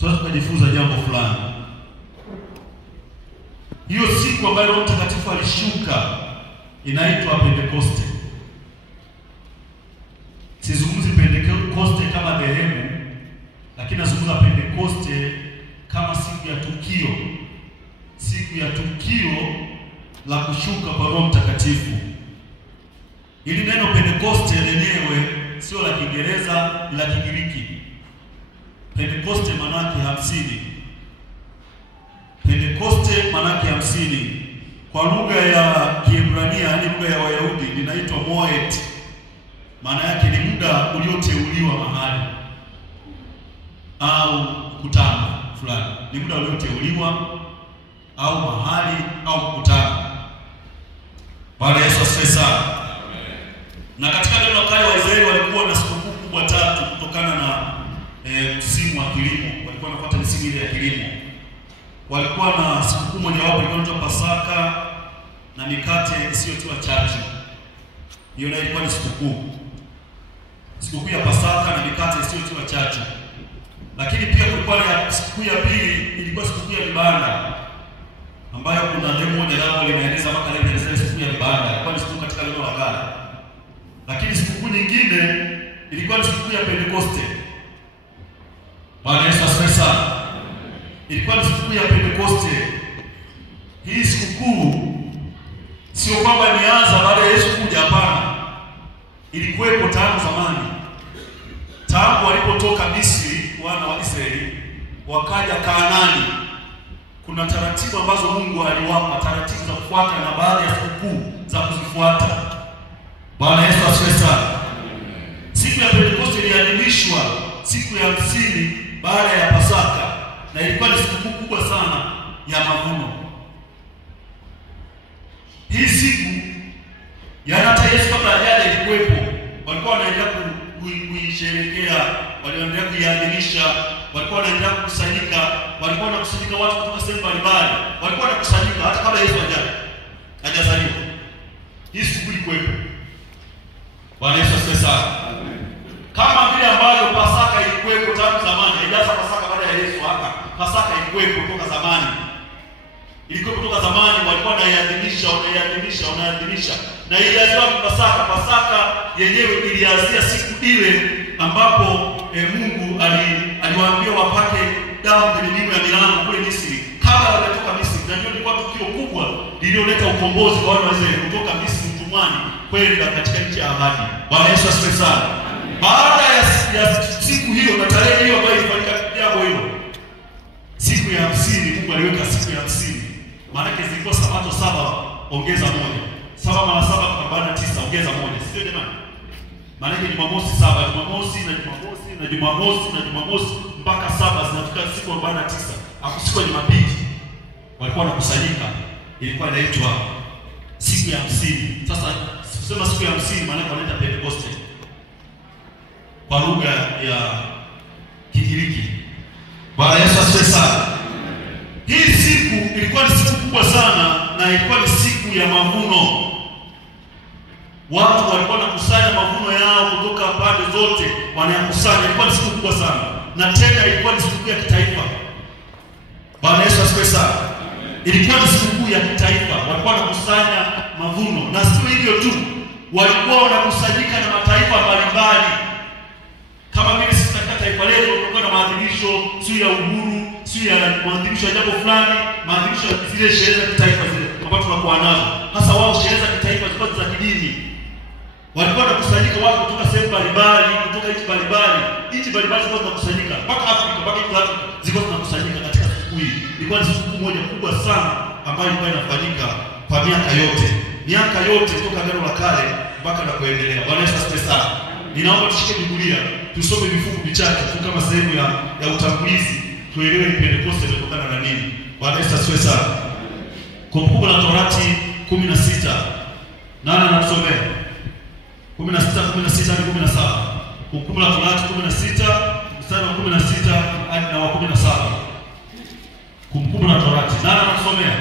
tunaweza kujifunza jambo fulani. Hiyo siku ambayo Roho Mtakatifu alishuka inaitwa Pentekoste. Sizungumzi Pentekoste kama dhehebu, lakini nazungumza Pentekoste kama siku ya tukio. Siku ya tukio la kushuka kwa Roho Mtakatifu. Hili neno Pentekoste lenyewe sio la Kiingereza, ni la Kigiriki. Pentekoste maana yake 50. Pentekoste maana yake 50. Kwa lugha ya Kiebrania, yani lugha ya Wayahudi, linaitwa Moed. Maana yake ni muda ulioteuliwa mahali au mkutano fulani. Ni muda ulioteuliwa au mahali au mkutano. Bwana Yesu asifiwe sana. Na katika neno kale Waisraeli walikuwa na sikukuu kubwa tatu kutokana na msimu wa kilimo. Walikuwa wanapata misimu ile ya kilimo. Walikuwa na sikukuu moja wapo inaitwa Pasaka na mikate isiyotiwa chachu. Hiyo nayo ilikuwa ni sikukuu. Sikukuu ya Pasaka na mikate isiyotiwa chachu. Lakini pia kulikuwa na sikukuu ya pili, ilikuwa sikukuu ya vibanda, ambayo kuna neno moja lao linaeleza mpaka leo inaeleza sikukuu ya vibanda. Ilikuwa ni sikukuu katika neno la kale. Lakini sikukuu nyingine ilikuwa ni sikukuu ya Pentekoste. Bwana Yesu asifiwe sana. Ilikuwa ni sikukuu ya Pentekoste. Hii sikukuu sio kwamba imeanza baada ya Yesu kuja, hapana. Ilikuwepo tangu zamani. Tangu walipotoka Misri wana wa Israeli wakaja Kanaani, kuna taratibu ambazo Mungu aliwapa, taratibu za kufuata na baadhi ya sikukuu za kuzifuata. Bwana Yesu asifiwe sana. Siku ya Pentekoste iliadhimishwa siku ya 50 baada ya Pasaka, na ilikuwa ni sikukuu kubwa sana ya mavuno. Hii siku yaani hata Yesu kabla hajaja ilikuwepo. Walikuwa wanaendelea kuisherehekea, waliendelea kuiadhimisha, walikuwa wanaendelea kukusanyika, walikuwa wanakusanyika watu kutoka sehemu mbalimbali. Walikuwa wanakusanyika hata kabla Yesu hajazaliwa. Hii siku ilikuwepo. Bwana Yesu asifiwe sana. Kama vile ambavyo Pasaka ilikuwepo tangu zamani, haijaanza Pasaka baada ya Yesu hapa. Pasaka ilikuwepo kutoka zamani. Ilikuwa kutoka zamani, walikuwa wanaiadhimisha. Na ilianzia Pasaka. Pasaka yenyewe ilianzia siku ile ambapo Mungu aliwaambia wapake damu kwenye mimo ya milango kule Misri. Kabla hawajatoka Misri, na ndio ilikuwa tukio kubwa lililoleta ukombozi kwa wana wa Israeli kutoka Misri utumwani kwenda katika nchi ya ahadi. Bwana Yesu asifiwe sana. Baada ya siku hiyo na tarehe hiyo ambayo ilifanyika jambo hilo, siku ya 50, Mungu aliweka siku ya 50. Maana yake zilikuwa sabato 7 ongeza 1. 7 mara 7 49 ongeza 1. Sio jamani? Maana yake Jumamosi 7, Jumamosi mpaka 7 zinafika siku 49. Hapo siku ya Jumapili walikuwa wanakusanyika. Ilikuwa inaitwa siku ya 50. Sasa kusema siku ya 50 maana yake wanaita Pentekoste kwa lugha ya Kigiriki. Bwana Yesu asifiwe sana. Hii siku ilikuwa ni siku kubwa sana na ilikuwa ni siku ya mavuno. Watu walikuwa wanakusanya mavuno yao kutoka pande zote, wanayakusanya. Ilikuwa ni siku kubwa sana. Na tena ilikuwa ni siku ya kitaifa. Bwana Yesu asifiwe sana. Ilikuwa ni siku ya kitaifa. Walikuwa wanakusanya mavuno. Na sio hivyo tu, walikuwa wanakusanyika na mataifa mbalimbali. Kama vile sisi katika taifa letu tulikuwa na maadhimisho sio ya uhuru, sio ya maadhimisho ya jambo fulani, maadhimisho ya zile sherehe za kitaifa zile ambazo tunakuwa nazo. Hasa wao sherehe za kitaifa zilikuwa za kidini. Walikuwa wanakusanyika watu kutoka sehemu mbalimbali, kutoka nchi mbalimbali. Nchi mbalimbali zilikuwa zinakusanyika, mpaka Afrika, mpaka Afrika zilikuwa zinakusanyika katika siku hii. Ilikuwa ni siku moja kubwa sana ambayo ilikuwa inafanyika kwa miaka yote. Miaka yote kutoka Agano la Kale mpaka na kuendelea. Bwana Yesu asifiwe sana. Ninaomba tushike Biblia, tusome vifungu vichache tu kama sehemu ya utangulizi, tuelewe Pentekoste imetokana na nini. Bwana Yesu asifiwe sana. Kumbukumbu la Torati 16. Nani anatusomea? 16 hadi 17. Kumbukumbu la Torati 16 mstari wa 16 hadi na wa 17. Kumbukumbu la Torati. Nani anatusomea?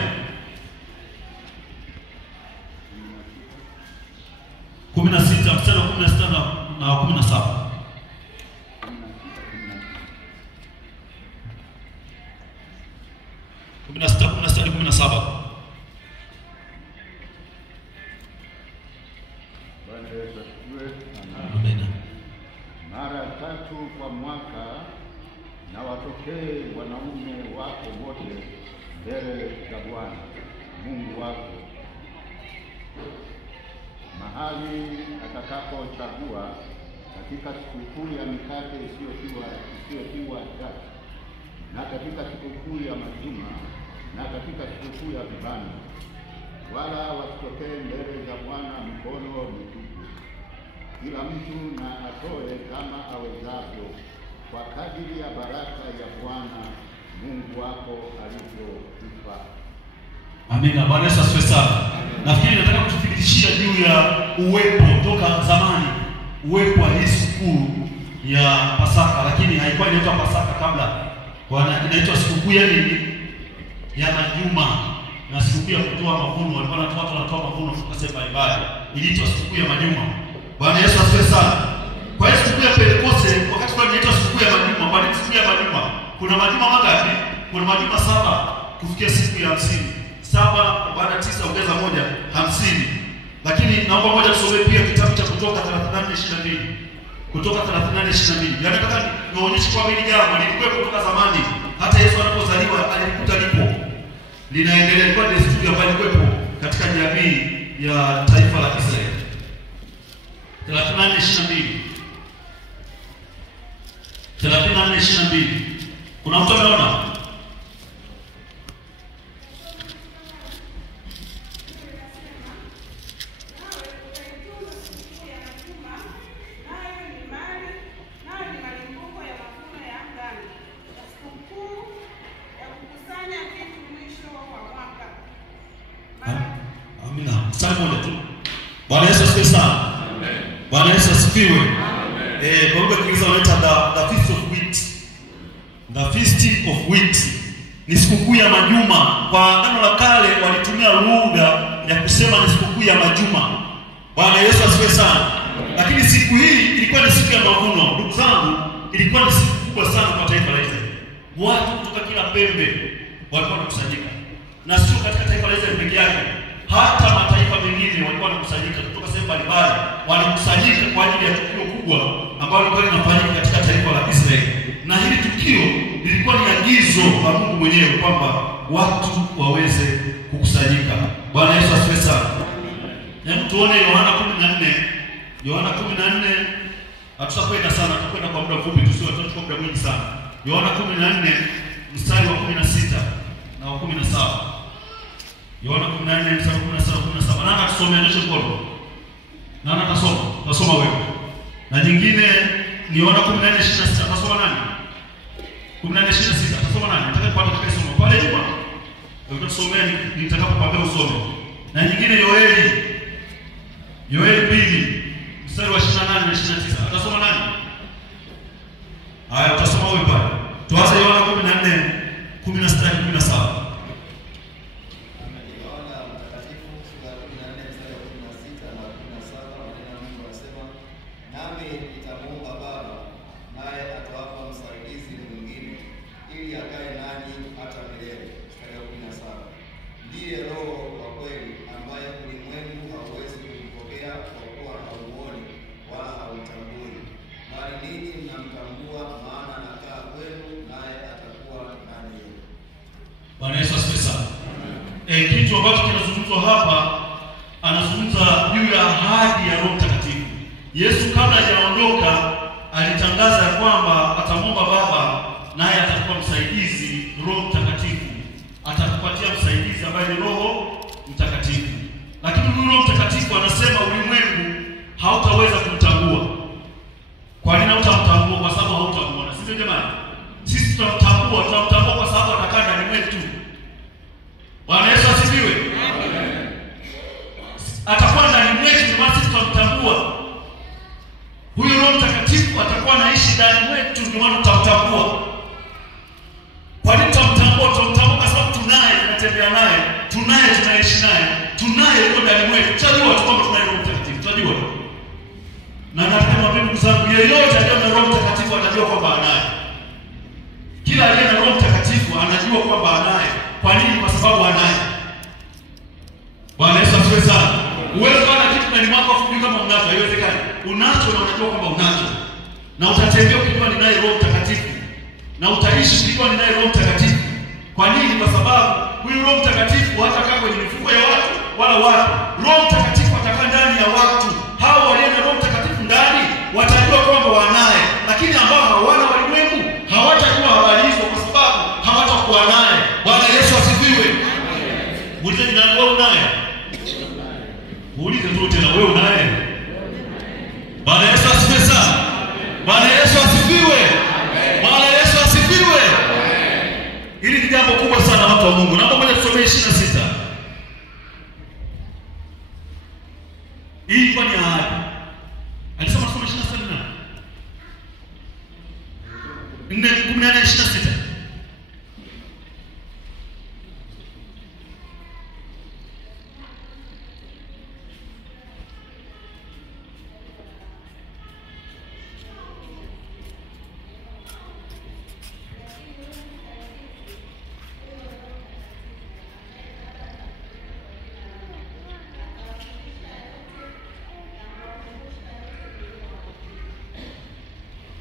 16 mstari wa 16 na wa 17. 16:17. Amen. Mara 3 kwa mwaka na watokee wanaume wako wote mbele za Bwana Mungu wako mahali atakapochagua katika sikukuu ya mikate isiyotiwa chachu, na katika sikukuu ya majuma, na katika sikukuu ya vibanda, wala wasitokee mbele za Bwana mikono mitupu. Kila mtu na atoe kama awezavyo kwa kadiri ya baraka ya Bwana Mungu wako alivyokupa. Amina. Bwana Yesu asifiwe sana. Nafikiri nataka kutufikishia juu ya uwepo toka zamani, uwepo wa hii sikukuu ya Pasaka, lakini haikuwa inaitwa Pasaka kabla. Bwana, inaitwa sikukuu ya nini? Ya majuma, na sikukuu ya kutoa mavuno. Walikuwa wanatoa mavuno kutoka sehemu mbalimbali. Iliitwa sikukuu ya majuma. Bwana Yesu asifiwe sana. Kwa hiyo sikukuu ya Pentekoste wakati fulani inaitwa sikukuu ya majuma. Bali sikukuu ya majuma, kuna majuma mangapi? Kuna majuma 7 kufikia siku ya 50. 7 baada 9 ongeza 1, 50. Lakini naomba moja tusome pia kitabu cha Kutoka 34:22. Kutoka 34:22. Yaani nataka nionyeshe kwa mimi jambo lilikuwa kutoka zamani. Hata Yesu anapozaliwa alikuta lipo. Linaendelea kwa desturi ambayo ilikuwa katika jamii ya taifa la Israeli. 34:22. 34:22. Kuna mtu anaona? Amina. Sasa moja tu. Bwana Yesu asifiwe sana. Amen. Bwana Yesu asifiwe. Amen. Kwa lugha ya Kiingereza wanaita the Feast of Wheat. The Feast of Wheat ni sikukuu ya majuma. Kwa Agano la Kale walitumia lugha ya kusema ni sikukuu ya majuma. Bwana Yesu asifiwe sana. Lakini siku hii ilikuwa ni siku ya mavuno. Ndugu zangu, ilikuwa ni siku kubwa sana kwa taifa la Israeli. Watu kutoka kila pembe walikuwa wanakusanyika. Na sio katika taifa la Israeli pekee yake. Hata mataifa mengine walikuwa wanakusanyika kutoka sehemu mbalimbali, walikusanyika kwa ajili ya tukio kubwa ambalo lilikuwa linafanyika katika taifa la Israeli. Na hili tukio lilikuwa ni agizo la Mungu mwenyewe kwamba watu waweze kukusanyika. Bwana Yesu asifiwe sana. Hebu tuone Yohana 14. Yohana 14, hatutakwenda sana, tutakwenda kwa muda mfupi, tusiwe muda mwingi sana. Yohana 14 mstari wa 16 na wa 17. Yohana 14 mstari wa 16. Nani atasomea ndio mkono? Nani atasoma? Utasoma wewe. Na nyingine ni Yohana 14:26. Atasoma nani? 14:26. Atasoma nani? Nataka kupata tukisoma pale nyuma. Utasomea nitakapokuambia usome. Na nyingine Yoeli 2 mstari wa 28 na 29. Atasoma nani? Haya, utasoma wewe pale. Tuanze Yohana 14:16-17. Bwana Yesu asifiwe sana. Kitu ambacho kinazungumzwa hapa, anazungumza juu ya ahadi ya Roho Mtakatifu. Yesu kabla hajaondoka alitangaza kwamba atamwomba Baba naye atakupa msaidizi, Roho Mtakatifu. Atakupatia msaidizi ambaye ni Roho Mtakatifu. Lakini huyu Roho Mtakatifu anasema ulimwengu hautaweza kumtambua. Kwa nini hautamtambua? Kwa sababu hautamuona. Sisi jamani, sisi tutamtambua kwa sababu atakaa ndani mwetu. Bwana Yesu asifiwe. Amen. Atakuwa ndani mwetu, basi tutamtambua. Huyu Roho Mtakatifu atakuwa anaishi ndani mwetu, ndio maana tutamtambua. Kwa nini tutamtambua? Tutamtambua kwa sababu tunaye, tunatembea naye, tunaishi naye, tunaye yuko ndani mwetu. Tunajua tu kwamba tunaye Roho Mtakatifu, tunajua. Na nataka ndugu zangu, yeyote aliye na Roho Mtakatifu atajua kwamba anaye. Kila aliye na Roho Mtakatifu anajua kwamba anaye. Kwa nini? unacho na unajua kwamba unacho. Na utatembea ukiwa ninaye Roho Mtakatifu. Na utaishi ukiwa ninaye Roho Mtakatifu. Kwa nini? Kwa sababu huyu Roho Mtakatifu hatakaa kwenye mifuko ya watu wala watu. Roho Mtakatifu atakaa ndani ya watu. Hao walio na Roho Mtakatifu ndani watajua kwamba wanaye, lakini ambao hawana walimwengu hawatajua habari hizo kwa sababu hawatakuwa naye. Bwana Yesu asifiwe. Muulize ni nani wewe unaye? Muulize tu tena wewe unaye? Bwana Yesu asifiwe sana. Bwana Yesu asifiwe. Bwana Yesu asifiwe. Hili ni jambo kubwa sana watu wa Mungu. Naomba moja tusomee 26. Hii kwa ni ahadi. Alisema tusome 27 na 4:18-26.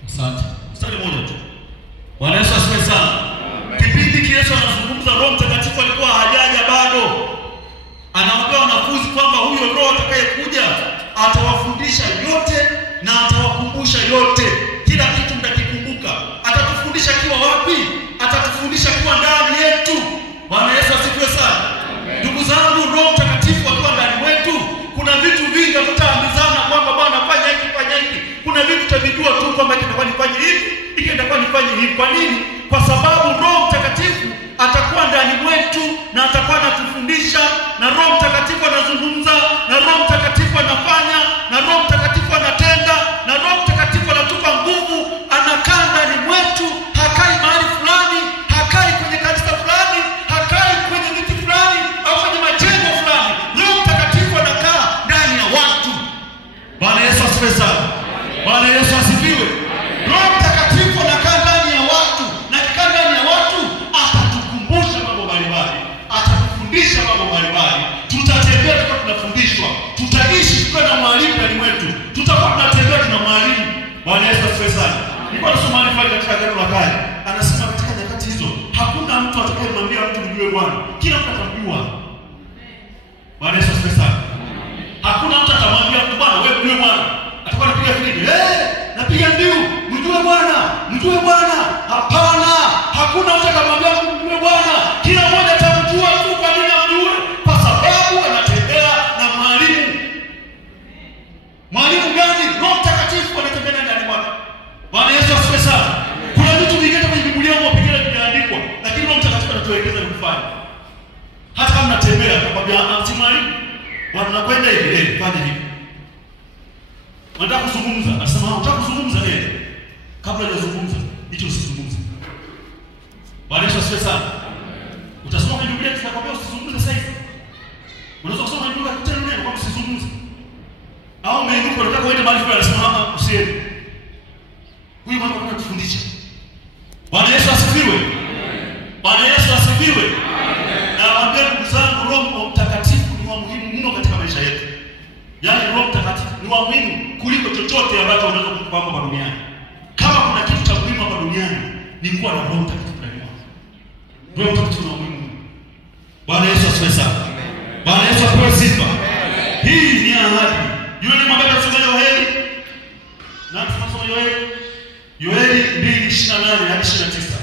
Asante. Mstari mmoja tu. Bwana Yesu asifiwe sana. Kipindi Yesu anazungumza, Roho Mtakatifu alikuwa hajaja bado. Anawaambia wanafunzi kwamba huyo Roho atakayekuja atawafundisha yote na atawakumbusha yote. Kila kitu mtakikumbuka. Atatufundisha kiwa wapi? Atatufundisha kiwa ndani yetu. Bwana Yesu asifiwe sana. Ndugu zangu, Roho Mtakatifu akiwa ndani wetu, kuna vitu vingi tutaambizana kwamba Bwana fanya hiki, fanya hiki. Kuna vitu tutavijua tu kwamba itakuwa nifanye hivi, itakuwa nifanye hivi. Kwa nini? Kwa sababu Roho Mtakatifu atakuwa ndani mwetu na atakuwa anatufundisha, na Roho Mtakatifu anazungumza, na Roho Mtakatifu anafanya, na Roho Mtakatifu anatenda, na Roho Mtakatifu anatupa nguvu, anakaa ndani mwetu, hakai mahali fulani, hakai kwenye kanisa fulani, hakai kwenye miti fulani au kwenye majengo fulani. Roho Mtakatifu anakaa ndani ya watu. Bwana Yesu asifiwe sana. Bwana Yesu asifiwe. Roho Mtakatifu anakaa ndani ya watu, na akikaa ndani ya watu atatukumbusha mambo mbalimbali, atatufundisha mambo mbalimbali. Tutatembea tukiwa tunafundishwa, tutaishi tukiwa na mwalimu ndani mwetu, tutakuwa tunatembea tuna mwalimu. Bwana Yesu asifiwe sana. Nilikuwa nasoma mahali katika Agano la Kale, anasema katika nyakati hizo hakuna mtu atakayemwambia mtu mjue Bwana, kila mtu atamjua. Bwana Yesu asifiwe sana. Hakuna mtu atamwambia mtu Bwana wewe mjue Bwana. Atakuwa anapiga filimbi, napiga mbiu, mjue Bwana, mjue Bwana. Hapana, hakuna mtu atamwambia mjue Bwana. Kila mmoja atamjua tu. Kwa nini amjue? Kwa sababu anatembea na mwalimu. Mwalimu gani? Roho Mtakatifu anatembea ndani mwake. Bwana Yesu asifiwe sana. Kuna vitu vingine kwenye Biblia ambavyo pengine vimeandikwa, lakini Roho Mtakatifu anatuelekeza kufanya. Hata kama natembea nakwambia si mwalimu, Bwana nakwenda hivi, fanya hivi. Unataka kuzungumza, anasema unataka kuzungumza kabla hujazungumza, hicho usizungumze. Bwana Yesu asifiwe sana. Utasoma kwenye Biblia tunakwambia usizungumze sasa hivi. Unaweza kusoma kwenye Biblia kutana neno kwamba usizungumze. Au umeinuka unataka uende mahali fulani, anasema usiende. Huyu mama anatufundisha. Bwana Yesu asifiwe. Bwana Yesu asifiwe. Na waambie ndugu zangu, Roho Mtakatifu ni wa muhimu mno katika maisha yetu. Yaani Roho Mtakatifu ni wa muhimu kuliko chochote ambacho unaweza kupata hapa duniani. Kama kuna kitu cha muhimu hapa duniani ni kuwa na Roho Mtakatifu ndani mwako. Roho Mtakatifu ni wa muhimu. Bwana Yesu asifiwe sana. Bwana Yesu apewe sifa. Hii ni ahadi. Yule mwambie tunasoma Yoeli. Na tunasoma Yoeli. Yoeli 2:28 hadi 29.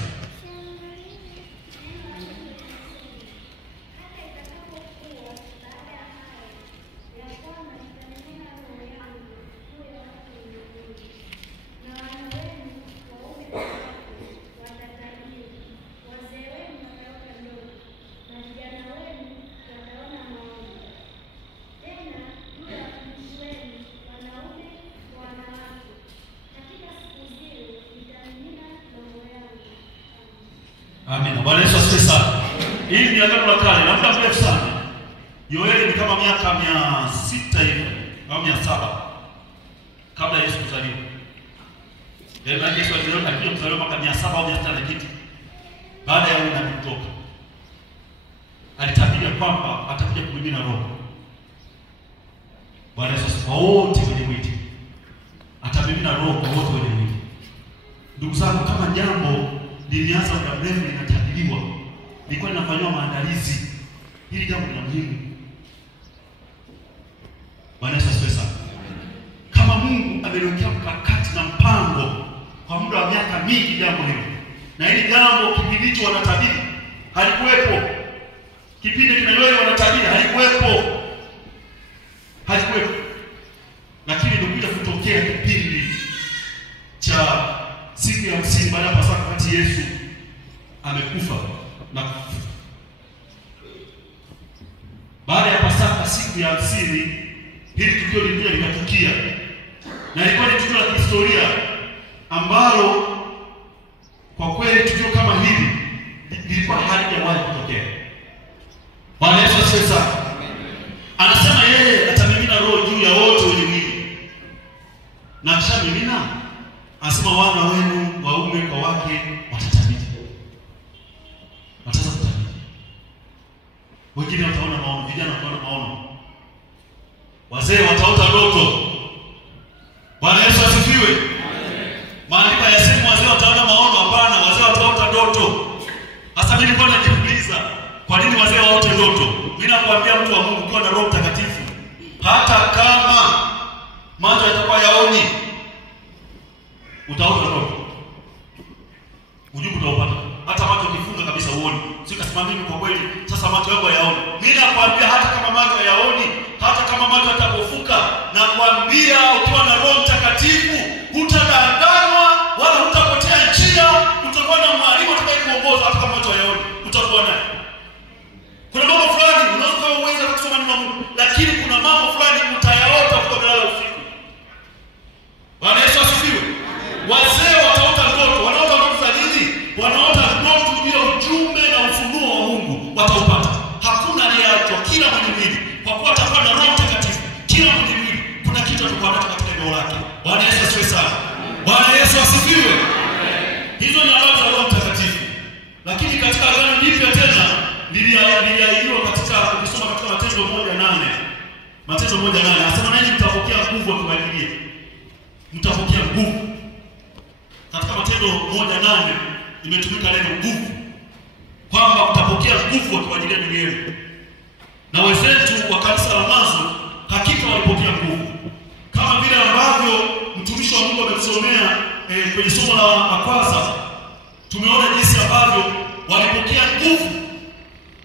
Amina. Bwana Yesu asifiwe sana. Hii ni Agano la Kale, na muda mrefu sana. Yoeli ni kama miaka 600 hivi au 700 kabla Yesu kuzaliwa. Ndio Yesu alizaliwa mwaka 700 au 600 na kitu. Baada ya nabii kutoka, alitabiri kwamba atakuja kumimina Roho. Bwana Yesu asifiwe. Wote wenye mwili atamimina roho kwa wote wenye mwili. Ndugu zangu, kama jambo lilianza muda mrefu linajadiliwa, lilikuwa linafanywa maandalizi, hili jambo ni muhimu. Bwana Yesu asifiwe sana. Kama Mungu ameliwekea mkakati na mpango kwa muda wa miaka mingi jambo hilo, na hili jambo kipindi hicho wanatabiri halikuwepo, kipindi kinayoelewa wanatabiri halikuwepo, lakini ndio kutokea kipindi cha siku ya 50 baada ya Pasaka, wakati Yesu amekufa na kufufuka. Baada ya Pasaka siku ya 50 hili tukio lingine likatukia, na ilikuwa ni tukio la kihistoria ambalo kwa kweli tukio kama hili lilikuwa halijawahi kutokea. Bwana Yesu asifiwe sana. Anasema yeye atamimina roho juu ya wote wenye mwili, na akishamimina anasema wana wenu waume kwa wake watatabiri. Wataanza kutabiri. Wengine wataona maono, vijana wataona maono, wazee wataota ndoto. Bwana Yesu asifiwe. Maandiko yanasema wazee wataona maono? Hapana, wazee wataota ndoto. Sasa mimi nilikuwa najiuliza, kwa nini wazee waote ndoto? Mimi nakwambia mtu wa Mungu, ukiwa na Roho Mtakatifu, hata kama macho yatakuwa yaoni, utaota ndoto. Ujibu utaupata. Hata macho kifunga kabisa uone. Sio kasema mimi kwa kweli sasa macho yangu hayaoni. Mimi nakwambia hata kama macho hayaoni, hata kama macho yatapofuka, nakwambia ukiwa na Roho Mtakatifu hutadanganywa wala hutapotea njia. Utakuwa na mwalimu atakayekuongoza hata kama macho hayaoni. Utakuwa naye. Kuna mambo fulani unaweza kuweza kusoma neno la Mungu, lakini kuna mambo fulani utayaota kutoka usiku. Bwana Yesu asifiwe. Wazee wataota ndoto. Wanaota ndoto za nini? Wanaota ndoto juu ya ujumbe na ufunuo wa Mungu. Wataupata. Hakuna aliyeachwa, kila mwenye mwili, kwa kuwa atakuwa na Roho Mtakatifu. Kila mwenye mwili kuna kitu atakuwa nacho katika eneo lake. Bwana Yesu asifiwe sana. Bwana Yesu asifiwe. Hizo ni habari za Roho Mtakatifu. Lakini katika Agano Jipya tena liliahidiwa katika ukisoma katika Matendo 1:8. Matendo 1:8 anasema nanyi mtapokea nguvu akiwajilia. Mtapokea nguvu. Katika Matendo 1:8 imetumika neno nguvu, kwamba mtapokea nguvu akiwajilia juu yenu. Na wenzetu wa kanisa la mwanzo hakika walipokea nguvu, kama vile ambavyo mtumishi wa Mungu ametusomea kwenye somo la kwanza. Tumeona jinsi ambavyo walipokea nguvu.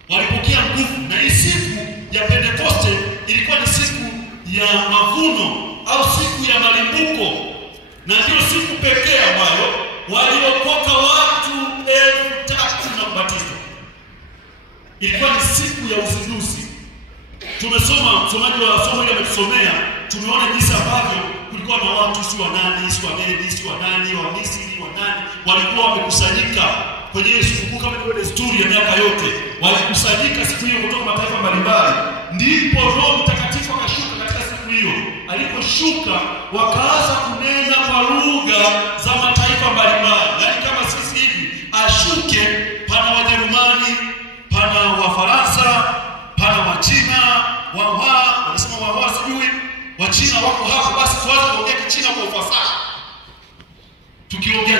Walipokea nguvu. Na hii siku ya Pentekoste ilikuwa ni siku ya mavuno au siku ya malimbuko, na ndio siku pekee ambayo waliokoka watu 3,000 na kubatizwa. Ilikuwa ni siku ya uzinduzi. Tumesoma, msomaji wa somo hili ametusomea, tumeona jinsi ambavyo kulikuwa na watu si wa nani, si wa Medi, si wa nani, wa Misri, wa nani, walikuwa wamekusanyika kwenye sikukuu kama ilivyo desturi ya miaka yote. Walikusanyika siku hiyo kutoka mataifa mbalimbali. Ndipo Roho Mtakatifu akashuka katika siku hiyo. Aliposhuka wakaanza kunena kwa lugha za mataifa mbalimbali. Yaani kama sisi hivi ashuke, pana Wajerumani, pana Wafaransa, pana Wachina, wanasema Wahwa sijui, Wachina wako hapo, basi tuanze kuongea Kichina kwa ufasaha. Tukiongea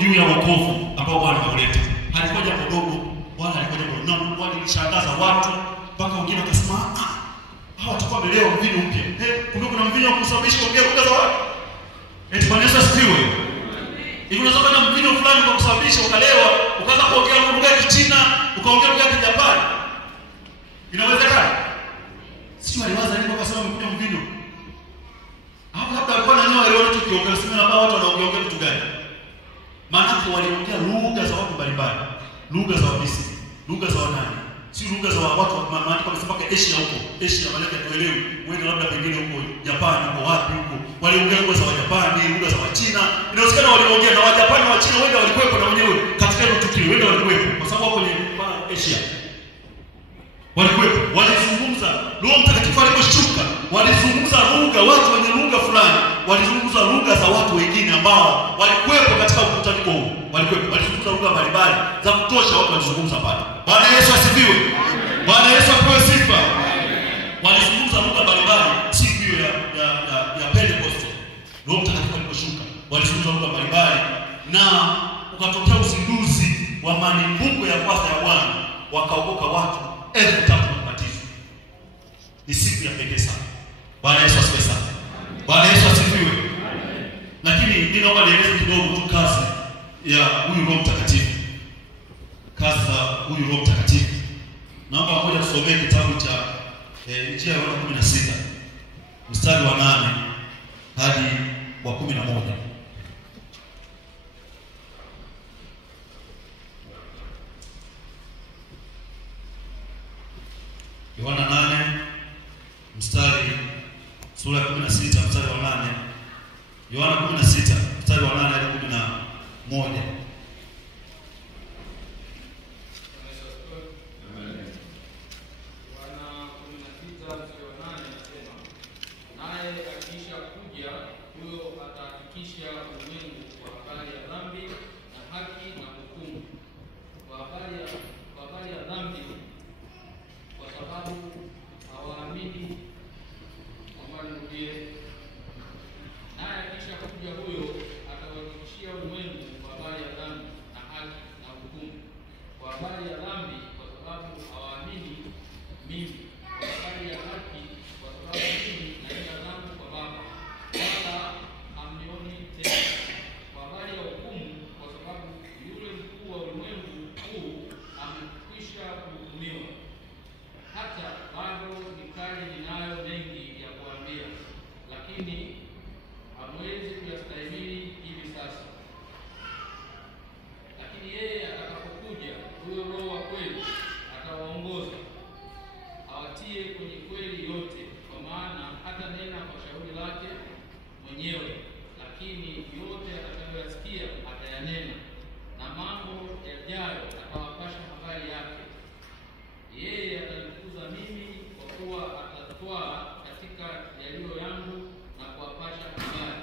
juu ya wokovu ambao Bwana ameleta. Halikuwa jambo dogo, wala halikuwa jambo dogo. Bwana alishangaza watu mpaka wengine wakasema, hawa watakuwa wamelewa mvinyo mpya. Kumbe kuna mvinyo wa kusababisha kuongea lugha za watu. Bwana Yesu asifiwe. Hivi unaweza kwenda mvinyo fulani kwa kusababisha ukalewa, ukaanza kuongea lugha ya Kichina, ukaongea lugha ya Kijapani. Inawezekana? Sio aliwaza nini wakasema mkunywa mvinyo. Hapo labda alikuwa ananyoa ile watu kiongea sema na watu wanaongea kitu gani? Maana waliongea lugha za watu mbalimbali, lugha za Misri, lugha za wanani, si lugha za watu maana kwa sababu Asia huko, Asia malaka tuelewe, wewe labda pengine huko Japan huko wapi huko, waliongea lugha za Wajapani, lugha za Wachina. Inawezekana waliongea na Wajapani, Wachina wenda walikuwepo na wenyewe katika hiyo tukio, wenda walikuwepo kwa sababu wako kwenye Asia. Walikuwepo, walizungumza. Roho Mtakatifu aliposhuka, walizungumza lugha, watu wenye lugha fulani walizungumza lugha za watu wengine ambao walikuwepo katika mkutano huu. Walikuwepo, walizungumza lugha mbalimbali za kutosha, watu walizungumza pale. Bwana Yesu asifiwe. Bwana Yesu apewe sifa. Walizungumza lugha mbalimbali siku hiyo ya Pentecost. Roho Mtakatifu mbalimbali, na ukatokea uzinduzi wa malimbuko ya kwanza ya Bwana, wakaokoka watu 3,000 wabatizo. Ni siku ya pekee sana. Bwana Yesu asifiwe sana. Bwana Yesu asifiwe. Lakini ninaomba nieleze kidogo tu kazi ya huyu Roho Mtakatifu. Kazi za huyu Roho Mtakatifu. Naomba ngoja tusomee kitabu cha Injili ya Yohana 16 mstari wa 8 hadi wa 11. Yohana 8 sura ya 16 mstari wa 8. Yohana 16 mstari wa 8 hadi 11.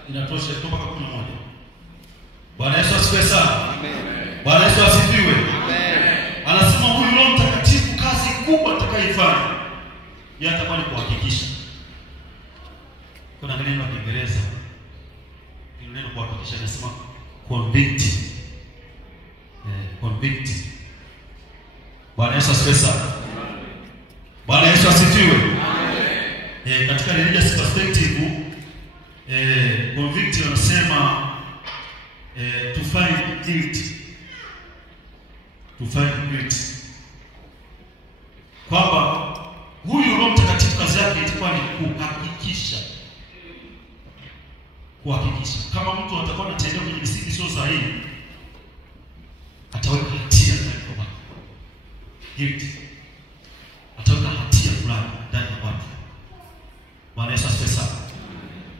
Inatosha kutoka 11. Bwana Yesu asifiwe sana. Amen. Bwana Yesu asifiwe. Amen. Anasema huyu Roho Mtakatifu kazi kubwa atakayofanya yeye atakuwa ni kuhakikisha. Kuna neno la Kiingereza hilo neno kuhakikisha nasema convict. Convict. Bwana Yesu asifiwe sana. Bwana Yesu asifiwe. Amen. Katika religious perspective convict wanasema to find guilt. To find guilt. Kwamba huyu Roho Mtakatifu kazi yake itakuwa ni kuhakikisha. Kuhakikisha. Kama mtu atakuwa anatendea kwenye misingi sio sahihi, ataweka hatia ndani ya watu. Guilt. Ataweka hatia fulani ndani ya watu. Bwana Yesu asifiwe sana.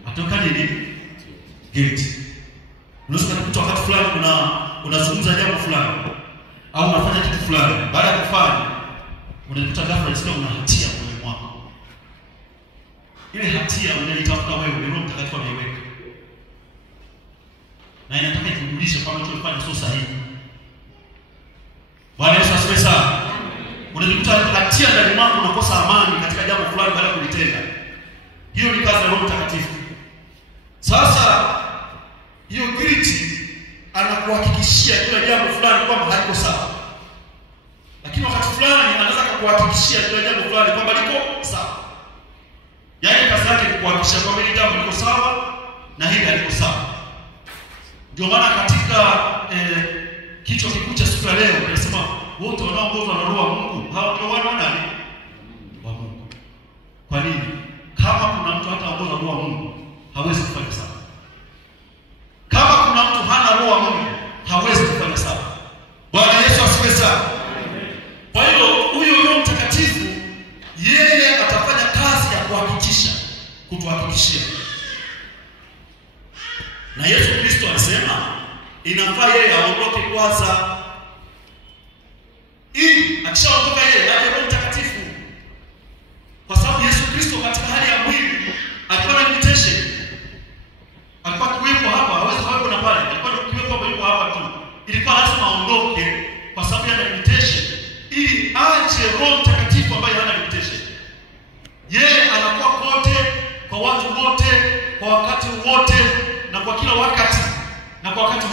Atoka nini? Guilt. Unaweza kukuta wakati fulani unazungumza jambo fulani au unafanya kitu fulani, baada ya kufanya unajikuta ghafla unasikia una hatia moyoni mwako. Ile hatia unaitafuta wewe, Roho Mtakatifu ameiweka. Na inataka ikujulishe kama unachofanya sio sahihi. Bwana Yesu asifiwe sana. Unajikuta hatia ndani mwako, unakosa amani katika jambo fulani baada ya kulitenda. Hiyo ni kazi ya Roho Mtakatifu. Sasa hiyo guilt anakuhakikishia kila jambo fulani kwamba haliko sawa. Lakini wakati fulani anaweza kukuhakikishia kila jambo fulani kwamba liko sawa. Yaani kazi yake ni kuhakikisha kwamba hili jambo liko sawa na hili haliko sawa. Ndio maana katika kichwa kikuu cha siku ya leo tunasema wote wanaoongozwa na Roho wa Mungu hao ndio wana nani? Wa Mungu. Kwa nini? Kama kuna mtu hata anaongozwa na Roho wa Mungu hawezi kufanya sawa. Kama kuna mtu hana Roho wa Mungu hawezi kufanya sawa. Bwana Yesu asifiwe sana. Kwa hiyo huyo Roho Mtakatifu yeye atafanya kazi ya kuhakikisha, kutuhakikishia. Na Yesu Kristo anasema inafaa yeye aondoke kwanza, ili akishaondoka yeye aje Roho Mtakatifu. Kwa sababu Yesu Kristo katika hali ya mwili alikuwa na invitation. Alikuwa kuwepo hapa, hawezi kuwepo na pale. Alikuwa kuwepo hapa, yuko hapa tu. Ilikuwa lazima aondoke kwa sababu ya invitation, ili aje Roho Mtakatifu ambaye hana invitation. Yeye anakuwa kote kwa watu wote, kwa wakati wote na kwa kila wakati na kwa wakati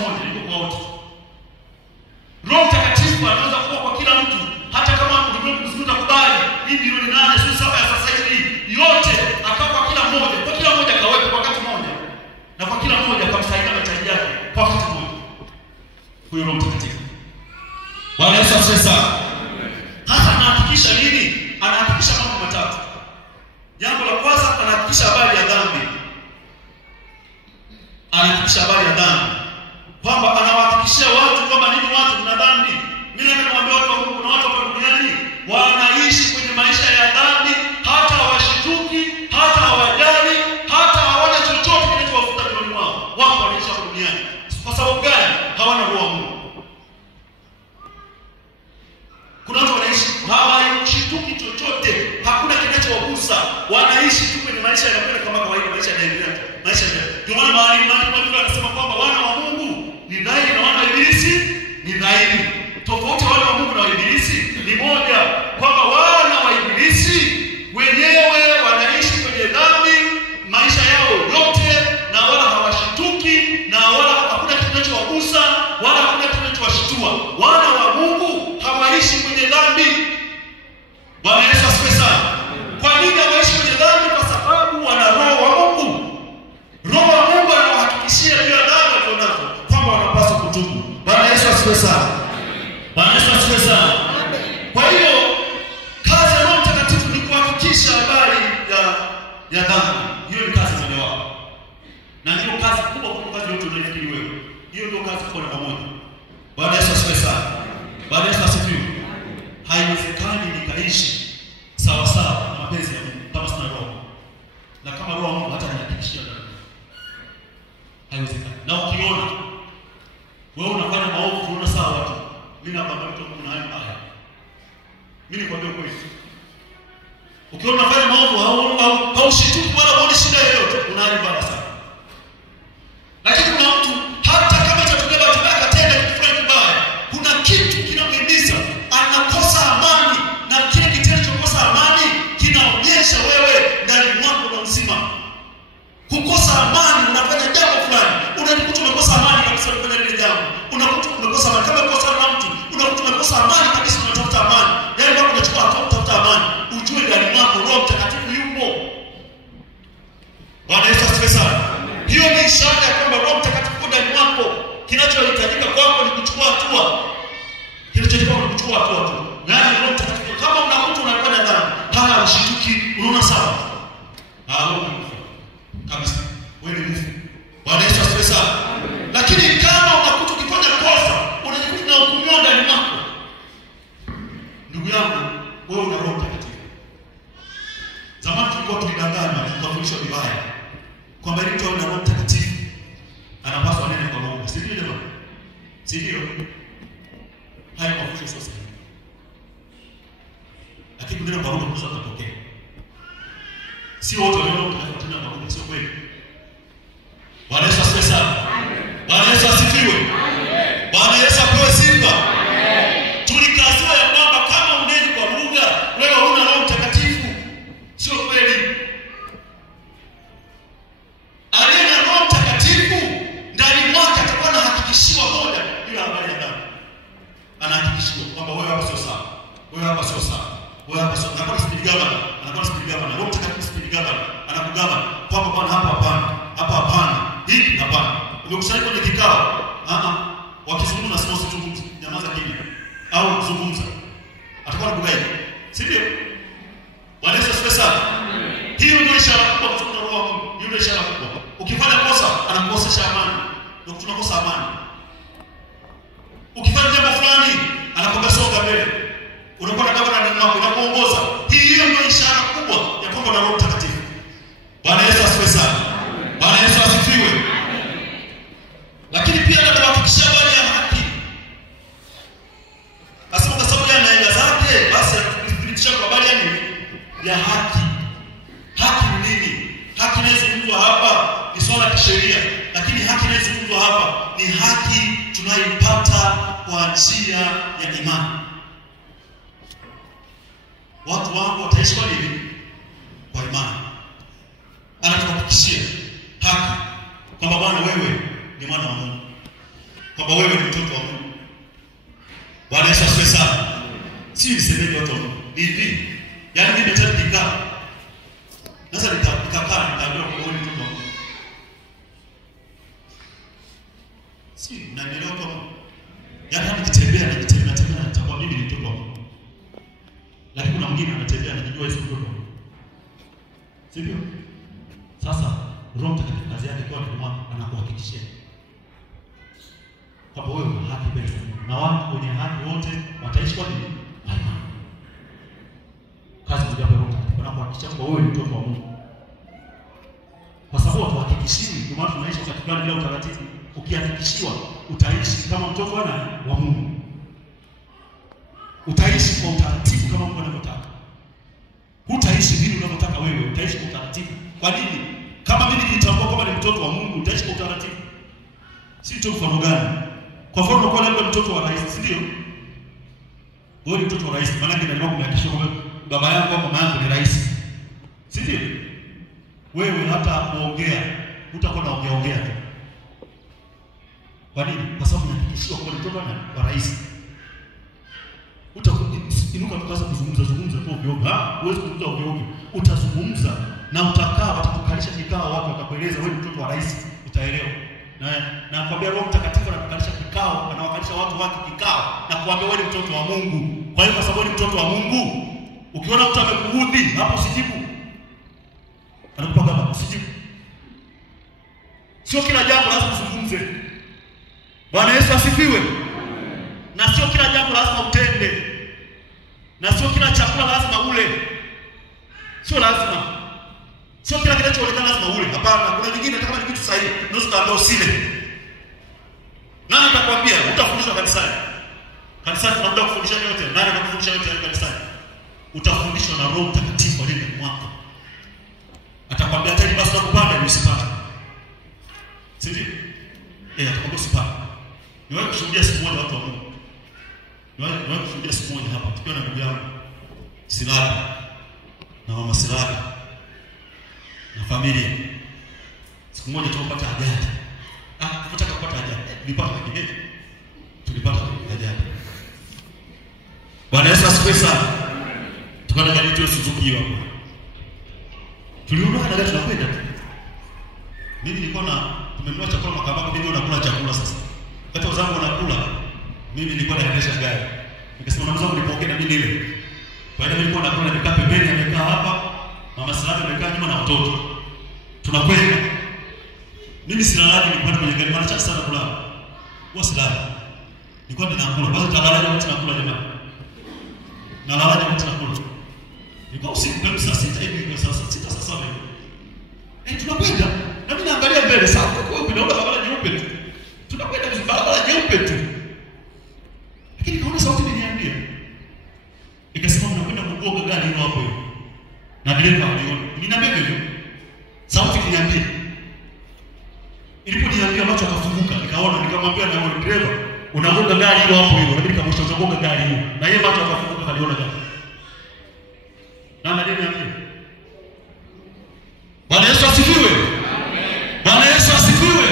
Bwana Yesu asifiwe sana. Hata anahakikisha nini? Anahakikisha mambo matatu. Jambo la kwanza, anahakikisha habari ya dhambi. Anahakikisha habari ya dhambi. Kwamba anawahakikishia watu kwamba nini, watu mna dhambi. Mimi nataka niwaambie watu wa Mungu, kuna watu hapa duniani wanaishi kwenye maisha ya dhambi, hata hawashituki, hata hawajali, hata hawana chochote kinachowafuta mioyoni mwao. Wao wanaishi hapa duniani. Kwa sababu gani? Hawana roho wa Mungu. Kuna watu wanaishi hawashituki chochote, hakuna kinachowagusa. Wanaishi tu kwenye maisha yanakwenda kama kawaida, maisha yanaendelea tu. Maisha yanaendelea. Ndio maana Mungu anasema kwamba wana wa Mungu ni dhahiri na wana wa ibilisi ni dhahiri. Tofauti wale wa Mungu na wa ibilisi ni moja, kwamba wana wa ibilisi wenyewe wanaishi kwenye dhambi maisha yao yote, na wala hawashituki, na wala hakuna kinachowagusa, wala hakuna kinachowashitua. Wana wa Mungu hawaishi kwenye dhambi. Bwana Yesu asifiwe sana. Kwa nini hawaishi kwenye dhambi? Kwa sababu wana roho wa Mungu. Roho wa Mungu anawahakikishia juu ya dhambi wanazo kwamba wanapaswa kutubu. Bwana Yesu asifiwe sana. Bwana Yesu asifiwe sana. Kwa hiyo kazi ya Roho Mtakatifu ni kuhakikisha habari ya dhambi. Hiyo ni kazi mojawapo. Na ndio kazi kubwa kuliko kazi yote unayofikiri wewe. Hiyo ndio kazi kubwa namba moja. Bwana Yesu asifiwe sana. Bwana Yesu asifiwe. Haiwezekani nikaishi sawa sawa na mapenzi ya Mungu kama sina roho. Na kama roho Mungu hata anihakikishia dhambi. Haiwezekani. Na ukiona wewe unafanya maovu, unaona sawa watu, mimi nakwambia mtu kuna hali mbaya. Mimi nikwambia kweli. Ukiona unafanya maovu haushituki wala huoni shida yoyote, una hali mbaya sana. Lakini kuna mtu hata kama itatokea bahati mbaya katenda kitu fulani kibaya, kuna kitu kinamhimiza, anakosa amani, na kile kitendo cha kukosa amani kinaonyesha wewe ndani mwako na uzima. Kukosa amani, unafanya jambo fulani, unajikuta umekosa amani kabisa kufanya lile jambo. Unakuta umekosa amani kama umekosa na mtu, unakuta umekosa amani kabisa, unatafuta amani. Yaani wako unachukua hatua kutafuta amani. Ujue ndani mwako Roho Mtakatifu yupo. Bwana Yesu asifiwe sana. Hiyo ni ishara ya kwamba Roho Mtakatifu ndani mwako. Kinachohitajika kwako ni kuchukua hatua. Kinachohitajika ni kuchukua hatua tu. Nani Roho Mtakatifu? Kama unakuta unafanya dhambi, hana ushituki, unaona sawa. Wewe kabisa. Wewe ni mfu. Bwana Yesu asifiwe sana. Lakini kama unakuta ukifanya kosa, unajikuta na hukumu ndani mwako. Ndugu yangu, wewe una Roho Mtakatifu. Zamani tulikuwa tulidanganywa, tukafundishwa vibaya kwamba ili mtu awe na Roho Mtakatifu anapaswa nene kwa Mungu. Si ndio jamani? Si ndio? Haya mafundisho sasa. Lakini neno kwa Mungu sasa tutapokea. Sio wote wanaotaka tena kwa Mungu, sio kweli. Bwana Yesu asifiwe sana. Bwana Yesu asifiwe. Bwana Yesu apewe sifa. Tulikaziwa ya kwamba kama uneni kwa lugha, wewe huna Roho Mtakatifu. Sio kweli. Aliye na Roho Mtakatifu ndani mwake atakuwa anahakikishiwa moja bila habari ya dhambi. Anahakikishiwa kwamba wewe hapa sio sawa. Wewe hapa sio sawa. Wewe hapa sio. Anakuwa spirit governor. Anakuwa spirit governor. Roho Mtakatifu spirit governor. Anakugavana. Kwamba bwana hapa hapana. Hapa hapana. Hiki hapana. Umekusanyika kwenye kikao. Wakizungumza na sio usizungumze. Nyamaza kimya. Au zungumza. Atakuwa anakugai. Si ndio? Bwana Yesu asifiwe sana. Hiyo ndio ishara kubwa kutoka kwa Roho wa Mungu. Hiyo ndio ishara kubwa. Ukifanya kosa, anakukosesha amani. Ndio tunakosa amani. Ukifanya jambo fulani, anakwambia soka mbele. Unakuwa na gavana ndani mwako, unakuongoza. Hiyo ndio ishara kubwa ya kwamba una Roho Mtakatifu. Bwana Yesu asifiwe sana. Bwana Yesu asifiwe. Lakini pia anatuhakikishia habari ya haki. Asema kwa sababu yeye anaenda zake, basi anathibitisha kwa habari ya nini? Ya haki. Haki ni nini? Haki inayozungumzwa hapa ni swala la kisheria, lakini haki inayozungumzwa hapa ni haki tunayoipata kwa njia ya imani. Watu wangu wataishi kwa nini? Kwa imani. Anatuhakikishia haki kwamba Bwana wewe ni mwana wa Mungu, kwamba wewe ni mtoto wa Mungu. Bwana Yesu asifiwe sana. Si nisemeje watu wa Mungu? Ni hivi. Yaani mimi nataka nikaa. Sasa nitakaa nitaambiwa kwa wewe ni mtoto wa Mungu. Si, na ndio kwa Yaani nikitembea wewe si mtoto. Sivyo? Sasa Roho Mtakatifu kazi yake kwa ndani mwako anakuhakikishia kwamba wewe una haki mbele za Mungu. Na watu wenye haki wote wataishi kwa nini? Kwa imani. Kazi ya Roho Mtakatifu anakuhakikishia kwamba wewe ni mtoto wa Mungu. Kwa sababu tuhakikishiwi, kwa maana tunaishi katika bila utaratibu. Ukihakikishiwa utaishi kama mtoto wa Mungu. Utaishi kwa utaratibu kama Mungu anavyotaka. Hutaishi vile unavyotaka wewe, utaishi kwa utaratibu. Kwa nini? Kama mimi nilitambua kwamba ni mtoto wa Mungu, utaishi kwa utaratibu. Si mtoto mfano gani? Kwa mfano unakuwa labda mtoto wa rais, si ndio? Wewe ni mtoto wa rais, maana yake ndio kumhakikishia kwamba baba yako au mama yako ni rais. Si ndio? Wewe hata kuongea, utakuwa unaongea tu. Kwa nini? Kwa sababu unahakikishiwa kwamba ni mtoto wa rais. Utakuinuka tukaanza kuzungumza tu ovyo ovyo. Huwezi kuzungumza ovyo ovyo. Utazungumza na utakaa, watakukalisha kikao, watu watakueleza wewe ni mtoto wa rais, utaelewa. Na kwambia Roho Mtakatifu anakukalisha kikao, anawakalisha watu wake kikao na kuambia wewe ni mtoto wa Mungu. Kwa hiyo kwa sababu ni mtoto wa Mungu, ukiona mtu amekuudhi, hapo usijibu. Anakupa kama usijibu. Sio kila jambo lazima uzungumze. Bwana Yesu asifiwe. Na sio kila jambo lazima utende. Na sio kila chakula lazima ule. Sio lazima. Sio kila kinachoonekana lazima ule. Hapana, kuna nyingine kama ni kitu sahihi, unaweza kaambia usile. Nani atakwambia? Utafundishwa kanisani. Kanisani tunaenda kufundisha yote. Nani atakufundisha yote kanisani? Utafundishwa na Roho Mtakatifu aliye ndani mwako. Atakwambia hata basi nakupanda usipate. Sisi atakwambia usipate. Niwahi kushuhudia siku moja watu wa Mungu. Niwahi kushuhudia siku moja hapa tukiwa na ndugu yangu Siladi na mama Siladi na familia. Siku moja tulipata ajali. Tunataka kupata ajali. Tulipata ajali. Bwana Yesu asifiwe sana. Tukaenda gari tu Suzuki hapo. Tuliondoka na gari tunakwenda tu. Mimi nilikuwa tumenunua chakula makabako, mimi nakula chakula sasa. Wakati wazangu wanakula, mimi nilikuwa naendesha gari. Nikasema mama zangu nipokee na mimi nile. Kwa hiyo nilikuwa nakula, nimekaa pembeni, amekaa hapa, mama Salami amekaa nyuma na watoto. Tunakwenda. Mimi silalaji, nilikuwa kwenye gari, maana cha sana kula. Kwa silalaji. Nilikuwa ninakula, kwanza talalaji wote nakula jamani. Na lalaji wote nakula. Nilikuwa usiku kama saa 6 hivi, kwa saa 6 saa 7. Tunakwenda. Na mimi naangalia mbele sasa, kwa hiyo naona barabara nyeupe tu. Tunakwenda kwa barabara nyeupe tu. Lakini kaona sauti inaniambia. Nikasema mnakwenda kugonga gari hilo hapo hiyo. Na dereva aliona. Ninaambia hivyo. Sauti inaniambia. Iliponiambia macho akafunguka, nikaona, nikamwambia na yule dereva, unagonga gari hilo hapo hiyo. Lakini kama utagonga gari hiyo. Na yeye macho akafunguka, aliona gari. Na ananiambia. Bwana Yesu asifiwe. Bwana Yesu asifiwe.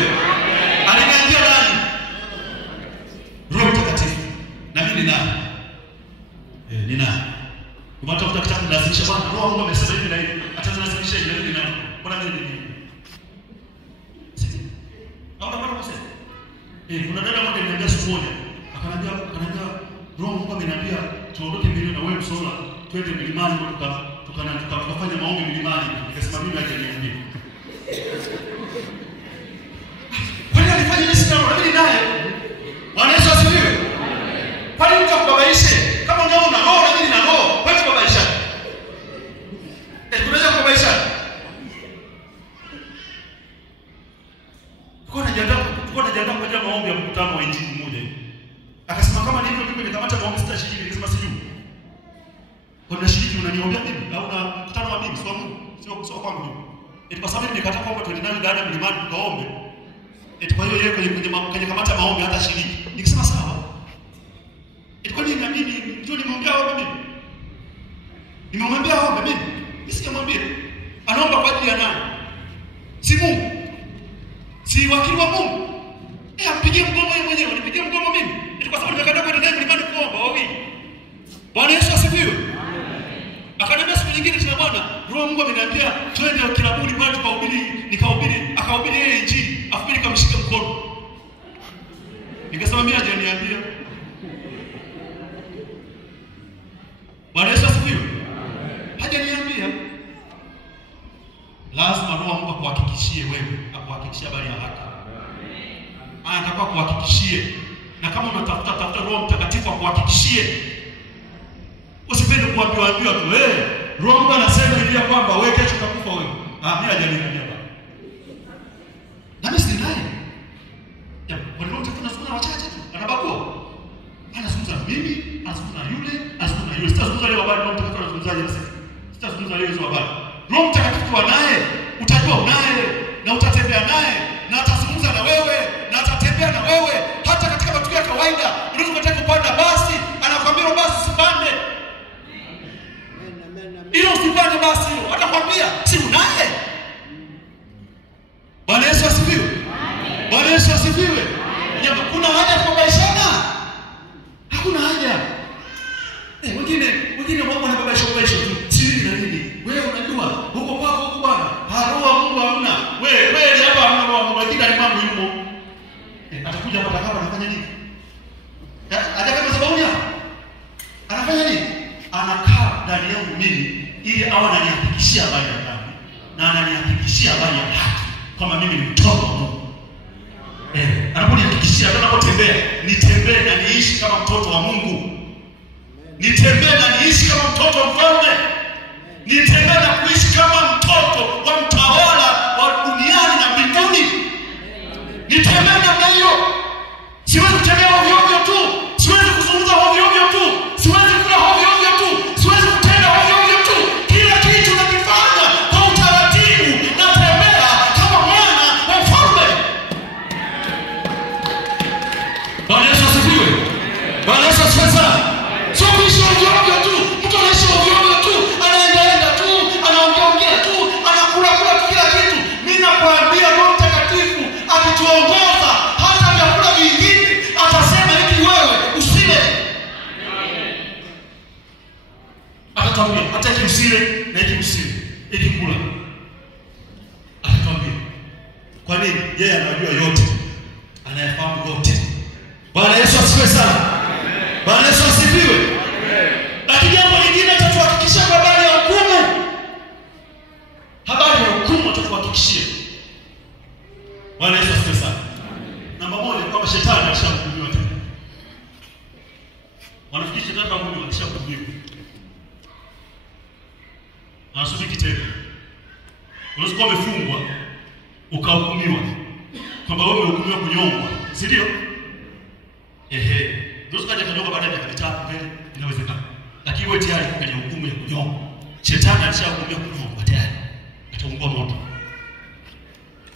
Aliniambia nani? Roho Mtakatifu. Na mimi ni nani? Ni nani? Kwa maana tutakutaka kulazimisha Bwana Roho Mungu amesema hivi na hivi. Atalazimisha hivi na hivi na hivi. Mbona mimi ni? Sisi. Au kama unasema. Kuna dada mmoja aliniambia siku moja. Akaniambia Roho Mungu ameniambia tuondoke mbele na wewe Msola, twende milimani tukafanya maombi milimani. Nikasema mimi hajaniambia. Kwani alifanya nini sasa na mimi naye? Bwana Yesu asifiwe. Kwani mtu akubabaishe? Kama unaona roho na mimi na roho, wewe kubabaisha. Tunaweza kubabaisha. Tuko najiandaa kwa ajili ya maombi ya mkutano wa injili mmoja hivi. Akasema kama ni hivyo mimi nikamata maombi sitashiriki, nikasema sijui. Kwa nini shiriki unaniombea mimi? Au na mkutano wa mimi, sio kwangu mimi. Kwa sababu nikataa kwamba tuende nayo dada mlimani tukaombe. Kwa hiyo yeye kwenye kamata maombi hata shiriki. Nikisema sawa. Kwa nini na mimi ndio nimwambia ombe mimi? Nimemwambia ombe mimi. Nisimwambie. Anaomba kwa ajili ya nani? Si Mungu. Si wakili wa Mungu. Ampigie mgomo yeye mwenyewe, nipigie mgomo mimi. Kwa sababu nimekataa kwenda naye mlimani kuomba wapi? Bwana Yesu asifiwe. Akaniambia siku nyingine tena Bwana, Roho Mungu ameniambia twende kilabuni pale tukahubiri, akahubiri yeye injili, afu mimi nikamshika mkono. Nikasema mimi hajaniambia. Bwana Yesu asifiwe. Hajaniambia. akuhakikishie wewe, akuhakikishie habari ya haki. Anataka kuhakikishie. Na kama unatafuta Roho Mtakatifu akuhakikishie. Usipende kuambiwa tu, Roho Mungu anasema hivi kwamba wewe kesho utakufa wewe. Mimi hajaniambia baba. Na mimi sindai. Kwa Roho Mtakatifu anazungumza wachache tu. Anabagua. Anazungumza mimi, anazungumza yule, anazungumza yule. Sitazungumza leo habari Roho Mtakatifu anazungumzaje na sisi. Sitazungumza leo hizo habari. Roho Mtakatifu naye, utajua unaye na utatembea naye na atazungumza na wewe na atatembea na wewe hata katika matukio ya kawaida. Unaweza kutaka kupanda basi, anakuambia basi usipande. Hilo usipande basi hilo. Atakwambia si unaye. Bwana Yesu asifiwe. Bwana Yesu asifiwe. Jamaa kuna haja ya kubaishana? Hakuna haja. Wengine wao wanababaisha tu. Siri na nini? Wewe unajua huko kwako huko bwana. Roho Mungu hamna. Wewe hapa hamna Roho Mungu. Kila ni mambo yumo. Atakuja hapa kama anafanya nini? Atakama sababu hapa. Anafanya nini? Anakaa ndani yangu mimi ili awe ananihakikishia habari ya dhambi na ananihakikishia habari ya haki kama mimi ni mtoto wa Mungu. Anaponihakikishia ninapotembea, nitembee na niishi kama mtoto wa Mungu. Nitembee na niishi kama mtoto wa mfalme. Nitembee na kuishi kama mtoto wa mtawala wa duniani na mbinguni. Nitembee namna hiyo. Siwezi kutembea ovyo ovyo tu. Siwezi kuzungumza ovyo ovyo tu. Siwezi kula ovyo ovyo tu. Siwezi kutenda ovyo ovyo tu. Kila kitu nakifanya kwa utaratibu. Natembea kama mwana wa mfalme. Bwana Yesu asifiwe. Bwana Yesu asifiwe sana. Sio kuishi ovyo ovyo tu. Mtu anaishi ovyo ovyo tu. Anaenda tu, anaongea tu, anakula tu kila kitu. Mimi nakwambia Roho Mtakatifu akituongoza hata vyakula vingine atasema hiki wewe usile. Atatuambia hata hiki usile na hiki usile. Hiki kula. Atatuambia. Kwa nini? Yeye anajua yote. Anayafahamu yote. Bwana Yesu asifiwe sana. Bwana Yesu asifiwe. Lakini jambo lingine atatuhakikishia habari ya hukumu. Habari ya hukumu atatuhakikishia. Bwana Yesu asifiwe sana. Namba moja kwamba shetani alishahukumiwa tena. Wanafikiri shetani alishahukumiwa. Anasubiri kitendo. Unaweza kuwa umefungwa ukahukumiwa kwamba wewe umehukumiwa kunyongwa, si ndio? Ndio kaja kidogo baada ya miaka 5 mbele inawezekana. Lakini wewe tayari kwenye hukumu ya kunyongwa. Shetani alishahukumiwa kunyongwa tayari. Ataungua moto.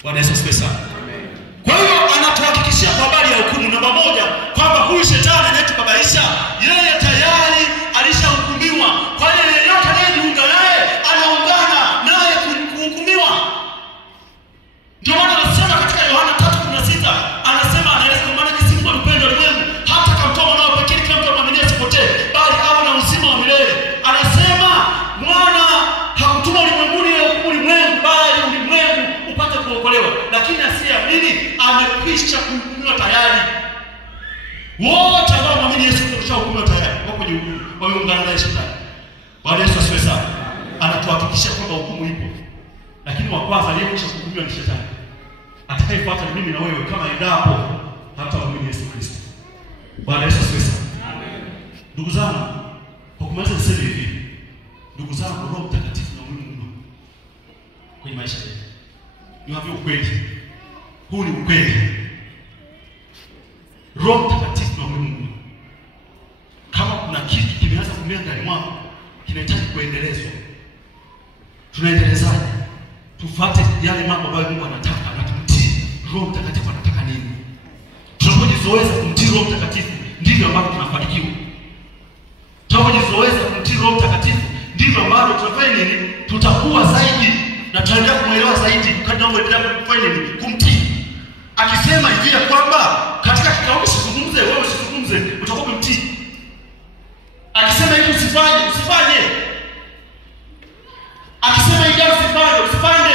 Bwana Yesu asifiwe sana. Amen. Kwa hiyo anatuhakikishia habari ya hukumu namba moja kwamba huyu shetani anayetubabaisha yeye tayari alishahukumiwa. Kwa hiyo yeyote anayejiunga naye anaungana naye kuhukumiwa. Ndio maana anasema katika Yohana 3:16 anasema anaeleza kwa maana jinsi Mungu alipenda ulimwengu hata akamtoa mwanawe pekee kila mtu amwaminie asipotee bali awe na uzima wa milele. Anasema mwana hakutuma ulimwenguni ili ahukumu ulimwengu bali ulimwengu upate kuokolewa. Lakini asiyeamini amekwisha kuhukumiwa tayari. Wote ambao waamini Yesu wameshahukumiwa tayari. Wako kwenye hukumu. Wameungana naye shetani. Bwana Yesu asifiwe sana. Anatuhakikishia kwamba hukumu ipo. Lakini wa kwanza aliyekwisha kuhukumiwa ni shetani. Atakayefuata ni mimi na wewe kama endapo hatamwamini Yesu Kristo. Bwana Yesu asifiwe sana. Amen. Ndugu zangu, kwa kumaliza niseme hivi. Ndugu zangu, Roho Mtakatifu na muhimu mno kwenye maisha yetu. Niwaambie ukweli. Huu ni ukweli. Roho Mtakatifu na muhimu mno. Kama kuna kitu kimeanza kumea ndani mwako, kinahitaji kuendelezwa. Tunaendelezaje? Tufuate yale mambo ambayo Mungu anataka na tumtii. Roho Mtakatifu anataka nini? Tunapojizoeza kumtii Roho Mtakatifu ndivyo ambavyo tunafanikiwa. Tunapojizoeza kumtii Roho Mtakatifu ndivyo ambavyo tutafanya nini? Tutakuwa zaidi na tutaendelea kumwelewa zaidi kadri tunavyoendelea kufanya nini? Kumtii. Akisema hivi ya kwamba katika kikao usizungumze, wewe usizungumze, utakuwa kumtii. Akisema hivi usifanye. Akisema hivi usifanye.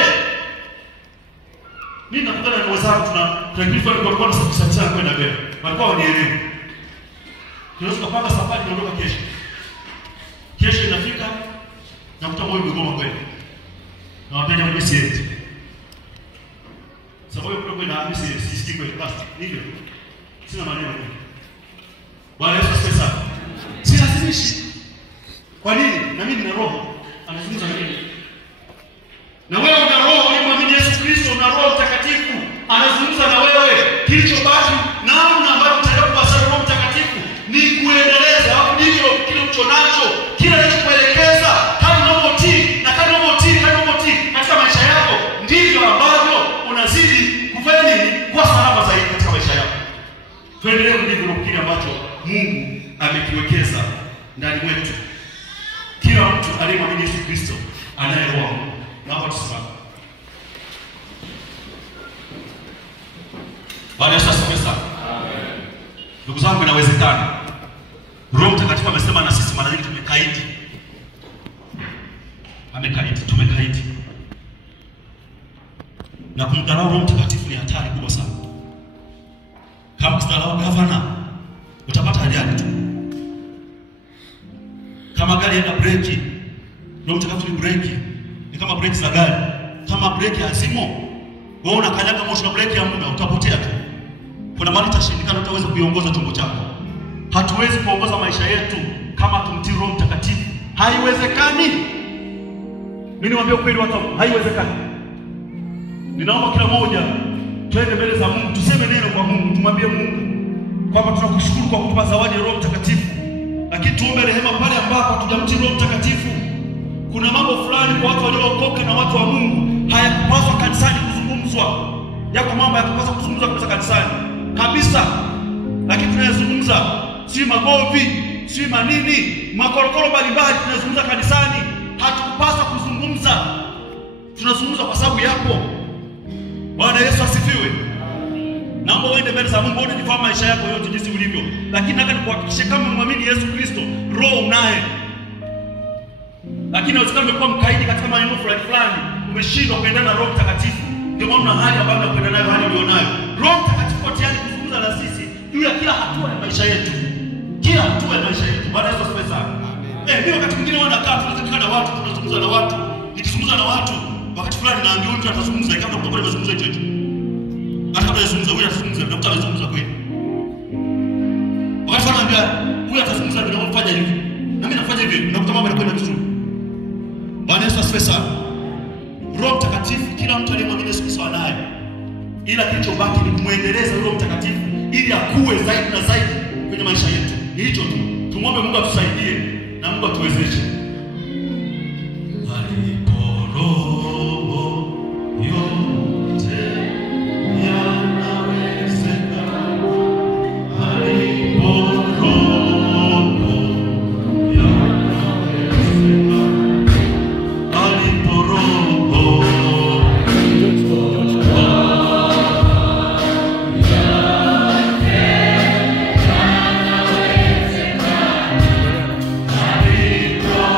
Mimi nakutana na wenzangu tunakimbia kwa sababu kwenda mbele. Walikuwa wanielewa. Tunaweza kupanga safari tunaondoka kesho. Kesho inafika na mtu mmoja mgoma kweli. Na wapenda mimi sieti. kwenda Hamisi sisikii kweli basi. Hivyo. Sina maneno. Bwana Yesu asifiwe sana. Si lazimishi. Kwa nini? Na mimi nina roho. Anazungumza na mimi. Na wewe una roho, unamwamini Yesu Kristo, una Roho Mtakatifu. Anazungumza na wewe. Kilichobaki namna ambayo utaenda kupasa Roho Mtakatifu ni kuendeleza au ndivyo kile ulicho nacho, kile anachokuelekeza, kama unavyotii na kama unavyotii katika maisha yako, ndivyo ambavyo unazidi kufanya nini? Kwa salama zaidi katika maisha yako. Tuendelee ndivyo kile ambacho Mungu amekiwekeza ndani mwetu. Kila mtu aliyemwamini Yesu Kristo anaye roho. Naomba tusimame. Bwana Yesu asifiwe sana. Amen. Ndugu zangu, inawezekana. Roho Mtakatifu amesema na sisi mara nyingi tumekaidi. Tumekaidi. Na kumdharau Roho Mtakatifu ni hatari kubwa sana. Kama ukidharau gavana, utapata ajali tu. Kama gari ina breki, Roho Mtakatifu ni breki. Ni kama breki za gari. Kama breki hazimo, wewe unakanyaga moshi na breki ya muda, utapotea tu. Kuna mali itashindikana, utaweza kuiongoza chombo chako. Hatuwezi kuongoza maisha yetu kama tumtii Roho Mtakatifu. Haiwezekani. Mimi niwaambie kweli watu, haiwezekani. Ninaomba kila mmoja twende mbele za Mungu, tuseme neno kwa Mungu, tumwambie Mungu kwamba tunakushukuru kwa kutupa zawadi ya Roho Mtakatifu. Lakini tuombe rehema pale ambapo hatujamtii Roho Mtakatifu. Kuna mambo fulani kwa watu waliookoka na watu wa Mungu hayakupaswa kanisani kuzungumzwa. Yako mambo hayakupaswa kuzungumzwa kabisa kanisani. Kabisa. Lakini tunayazungumza, si magovi, si manini, makorokoro mbalimbali tunazungumza kanisani. Hatukupaswa kuzungumza. Tunazungumza kwa sababu yapo. Bwana Yesu asifiwe. Naomba uende mbele za Mungu, uone jifahamu maisha yako yote jinsi ulivyo. Lakini nataka nikuhakikishe kama umwamini Yesu Kristo, roho unaye. Lakini usikame kuwa mkaidi katika maneno fulani, umeshindwa kuendana na Roho Mtakatifu. Ndio maana una hali ambayo unakwenda nayo, hali ulionayo. Roho Mtakatifu kwa tayari kuzungumza na sisi juu ya kila hatua ya maisha yetu. Kila hatua ya maisha yetu. Bwana Yesu asifiwe sana. Mimi wakati mwingine wanakaa tunakaa na watu, tunazungumza na watu. Nikizungumza na watu, wakati fulani naambia mtu atazungumza kama mtakuwa mmezungumza hicho. Hata kama yezungumza huyu atazungumza, mtakuwa mmezungumza kweli. Wakati fulani naambia huyu atazungumza ndio mfanya hivi. Na mimi nafanya hivi, nakuta mambo yanakwenda vizuri. Bwana Yesu asifiwe sana. Roho Mtakatifu kila mtu aliyemwamini Yesu Kristo anaye. Ila kilichobaki ni kumuendeleza Roho Mtakatifu ili akue zaidi na zaidi kwenye maisha yetu. Ni hicho tu. Tumwombe Mungu atusaidie na Mungu atuwezeshe. Go.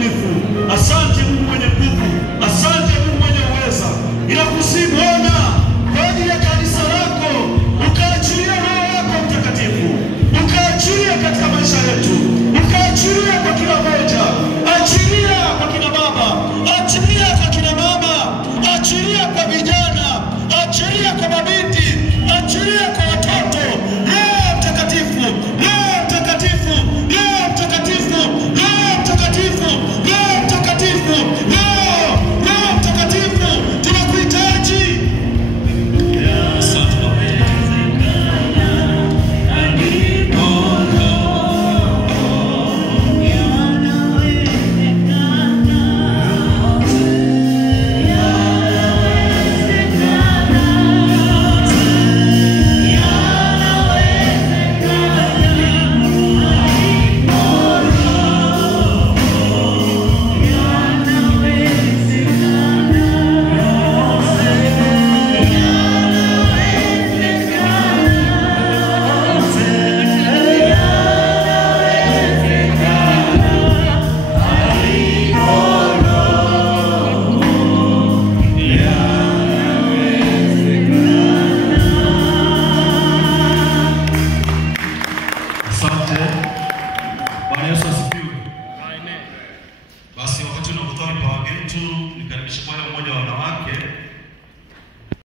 mwaminifu. Asante Mungu mwenye nguvu. Asante Mungu mwenye uweza. Ninakusihi Bwana kwa ajili ya kanisa lako, ukaachilie Roho wako Mtakatifu, ukaachilie katika maisha yetu, ukaachilie kwa kila mmoja, achilia kwa kina baba, achilia kwa kina mama, achilia kwa vijana, achilia kwa mabinti, achilia kwa watoto. Roho Mtakatifu, Roho Mtakatifu, Roho Mtakatifu, Roho Mtakatifu, Roho Mtakatifu, Roho Mtakatifu, tunakuhitaji. Asante Baba. Asante.